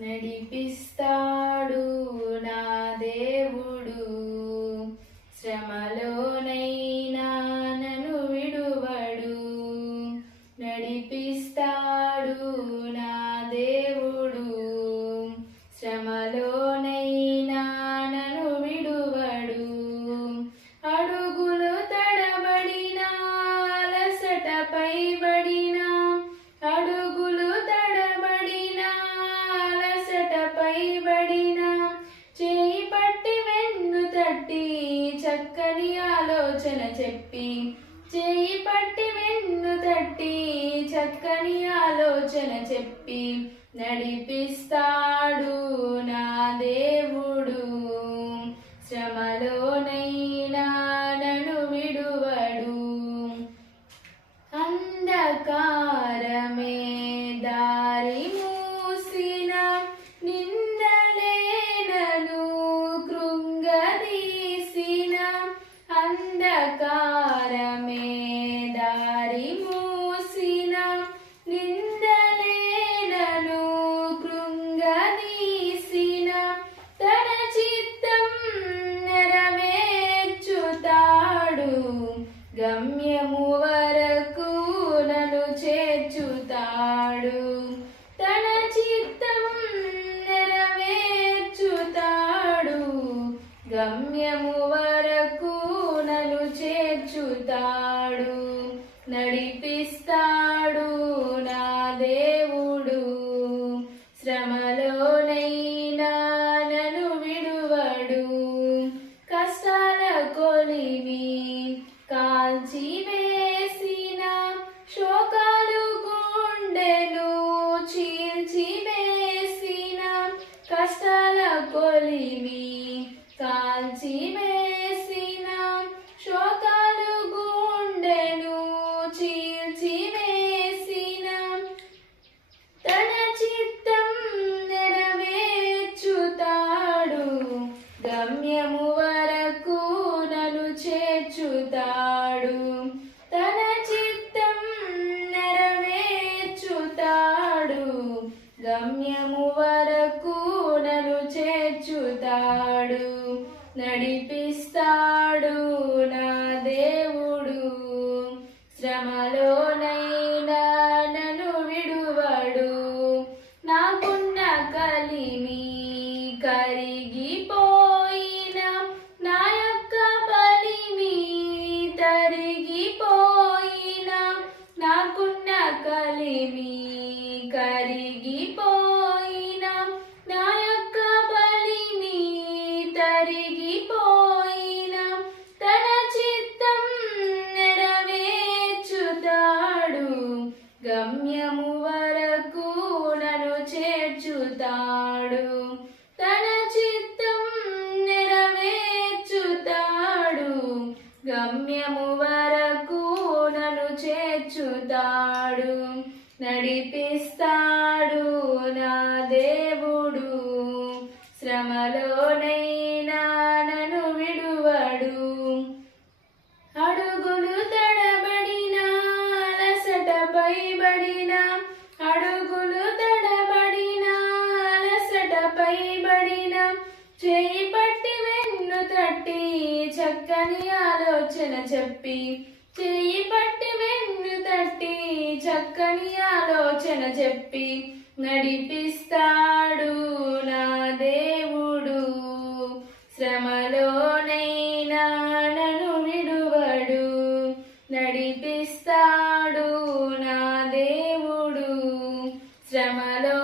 నడిపిస్తాడు నా దేవుడు, శ్రమలోనైనా నన్ను విడువడు. నడిపిస్తాడు నా దేవుడు, శ్రమలోనైనా నన్ను విడువడు. అడుగులు తడబడినా అలసటపై పడినా, అడుగులు తడబడినా అలసటపై పడినా, చేయి పట్టి వెన్ను తట్టి చక్కని ఆలోచన చెప్పి, చేయి పట్టి వెన్ను తట్టి చక్కని ఆలోచన చెప్పి, నడిపిస్తాడు నా దేవుడు, శ్రమలోనైనా నన్ను విడువడు. అంధకారమే దారి మూసిన, నిందలే నన్ను కృంగదీసిన, అంధకారమే దారి మూసిన, నిందలే నన్ను కృంగదీసిన, తన చిత్తం నెరవేర్చుతాడు, గమ్యము వరకు నన్ను చేర్చుతాడు. తన చిత్తం నెరవేర్చుతాడు, గమ్యము వరకు నన్ను చేర్చుతాడు. నడిపిస్తాడు నా దేవుడు, శ్రమలోనైనా నన్ను విడువడు. కష్టాల కొలిమి కాల్చి వేసిన, శోకాలు గుండెను చీల్చి వేసిన, కష్టాల కొలిమి కాల్చి వేసిన, శోకాలు గుండెను చీల్చి వేసిన, తన చిత్తం నెరవేర్చుతాడు, గమ్యము వరకు నన్ను చేర్చుతాడు. తన చిత్తం నెరవేర్చుతాడు, గమ్యము వరకు నన్ను చేర్చుతాడు. నడిపిస్తాడు నా దేవుడు, శ్రమలోనైనా నన్ను విడువడు. నాకున్న కలిమి కరిగిపోయిన, నా యొక్క బలిమి తరిగిపోయిన, నాకున్న కలిమి కరిగిపోయిన, నా యొక్క బలిమి తరిగిపోయిన, తన చిత్తం నెరవేర్చుతాడు, గమ్యము వరకు నన్ను చేర్చుతాడు. తన చిత్తం నెరవేర్చుతాడు, గమ్యము వరకు నన్ను చేర్చుతాడు. నడిపిస్తాడు నా దేవుడు, శ్రమలోనైనా నన్ను విడువడు. అడుగులు తడబడినా అలసటపై పడినా, అడుగులు తడబడినా అలసటపై పడినా, చేయి పట్టి వెన్ను తట్టి చక్కని ఆలోచన చెప్పి, చేయి పట్టి వెన్ను తట్టి చక్కని ఆలోచన చెప్పి, నడిపిస్తాడు నా దేవుడు, శ్రమలోనైనా నన్ను విడువడు. నడిపిస్తాడు నా దేవుడు, శ్రమలో